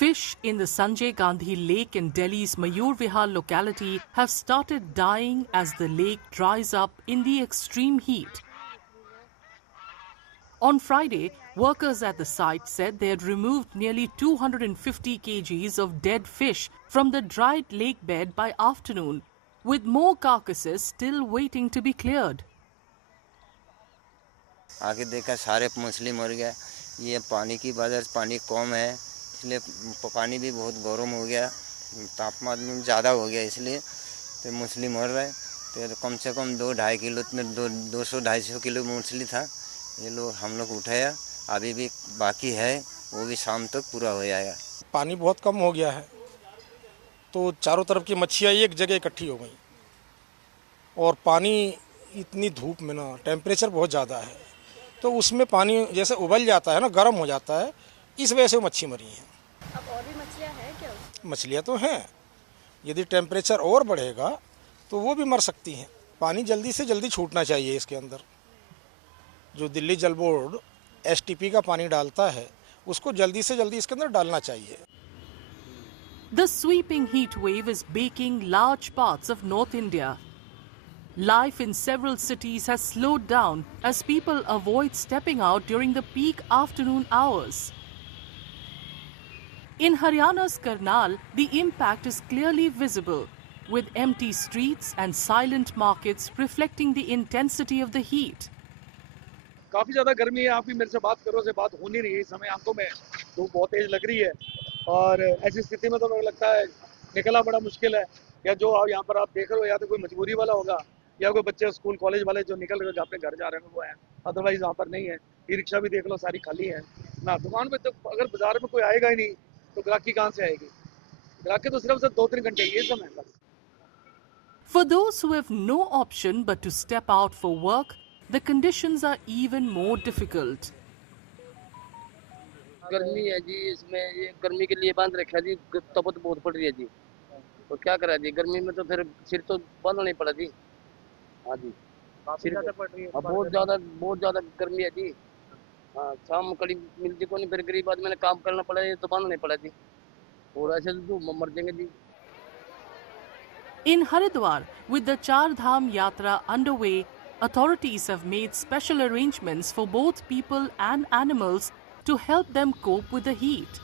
Fish in the Sanjay Gandhi Lake in Delhi's Mayur Vihar locality have started dying as the lake dries up in the extreme heat. On Friday, workers at the site said they had removed nearly 250 kgs of dead fish from the dried lake bed by afternoon, with more carcasses still waiting to be cleared. आगे देखा सारे मछली मर गया। ये पानी की वजह से पानी कम है, इसलिए पानी भी बहुत गर्म हो गया, तापमान भी ज़्यादा हो गया, इसलिए तो मछली मर रहा है। तो कम से कम 2-2.5 किलो 200-250 किलो मछली था, ये लोग हम लोग उठाया, अभी भी बाकी है, वो भी शाम तक पूरा हो जाएगा। पानी बहुत कम हो गया है, तो चारों तरफ की मच्छियाँ एक जगह इकट्ठी हो गई, और पानी इतनी धूप में ना टेम्परेचर बहुत ज़्यादा है, तो उसमें पानी जैसे उबल जाता है ना, गर्म हो जाता है, इस वजह से वो मच्छी मरी हैं। अब और भी मछलियाँ हैं क्या? मछलियाँ तो हैं, यदि टेम्परेचर और बढ़ेगा तो वो भी मर सकती हैं। पानी जल्दी से जल्दी छूटना चाहिए इसके अंदर। जो दिल्ली जल बोर्ड STP का पानी डालता है, उसको जल्दी से जल्दी इसके अंदर डालना चाहिए। The sweeping heat wave is baking large parts of North India. Life in several cities has slowed down as people avoid stepping out during the peak afternoon hours. In Haryana's Karnal, the impact is clearly visible, with empty streets and silent markets reflecting the intensity of the heat. काफी ज्यादा गर्मी है। आप भी मेरे से बात करो से बात हो नहीं रही है। इस समय आंखों में धूप बहुत तेज लग रही है, और ऐसी स्थिति में तो मुझे लगता है निकलना बड़ा मुश्किल है। या जो यहाँ पर आप देख रहे हो, या तो कोई मजबूरी वाला होगा, या कोई बच्चे स्कूल कॉलेज वाले जो निकल कर अपने घर जा रहे हैं वो हैं, अदरवाइज यहाँ पर नहीं है। ई रिक्शा भी देख लो, सारी खाली है ना। दुकान पे तो अगर बाजार में कोई आएगा ही नहीं तो ग्राहकी कहाँ से आएगी? ग्राहकी तो सिर्फ 2-3 घंटे ये समय बस। For those who have no option but to step out for work, the conditions are even more difficult. गर्मी है जी, इसमें ये गर्मी के लिए बांध रखा जी, तपत बहुत पड़ रही है जी, तो क्या करा जी, गर्मी में तो फिर सिर तो बांधना नहीं पड़ा जी। हाँ जी, काफी ज्यादा पड़ रही है। बहुत ज़्यादा गर्मी है जी। हाँ, शाम कड़ी मिलती को नहीं, फिर गरीब आदमी ने काम करना पड़ा, ये तो बांधना नहीं पड़ा जी, और ऐसे तो मर जाएंगे जी। In Haridwar, with the Char Dham Yatra underway, authorities have made special arrangements for both people and animals to help them cope with the heat.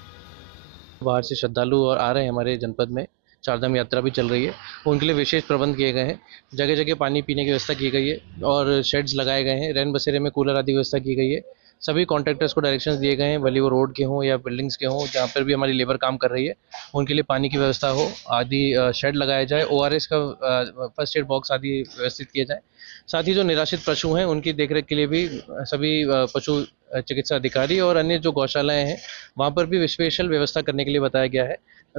बाहर से श्रद्धालु और आ रहे हैं हमारे जनपद में, चारधाम यात्रा भी चल रही है, उनके लिए विशेष प्रबंध किए गए हैं। जगह जगह पानी पीने की व्यवस्था की गई है और शेड्स लगाए गए हैं, रैन बसेरे में कूलर आदि व्यवस्था की गई है। सभी कॉन्ट्रैक्टर्स को डायरेक्शंस दिए गए हैं, भले वो रोड के हों या बिल्डिंग्स के हों, जहाँ पर भी हमारी लेबर काम कर रही है, उनके लिए पानी की व्यवस्था हो आदि शेड लगाया जाए, ORS का फर्स्ट एड बॉक्स आदि व्यवस्थित किए जाए। साथ ही जो निराश्रित पशु हैं उनकी देखरेख के लिए भी सभी पशु चिकित्सा अधिकारी और अन्य जो गौशालाएं हैं वहाँ पर भी स्पेशल व्यवस्था करने के लिए बताया गया है।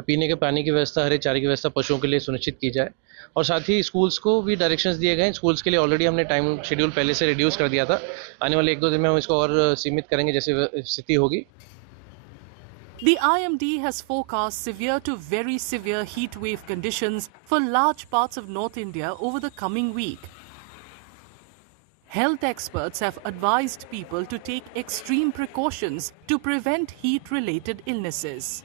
पीने के पानी की व्यवस्था, हरे चारे की व्यवस्था पशुओं के लिए सुनिश्चित की जाए, और साथ ही स्कूल्स को भी डायरेक्शंस दिए गए हैं। स्कूल्स के लिए ऑलरेडी हमने टाइम शेड्यूल पहले से रिड्यूस कर दिया था, आने वाले 1-2 दिन में हम इसको और सीमित करेंगे जैसे स्थिति होगी। The IMD has forecast severe to very severe heat wave conditions for large parts of North India over the coming week. Health experts have advised people to take extreme precautions to prevent heat-related illnesses.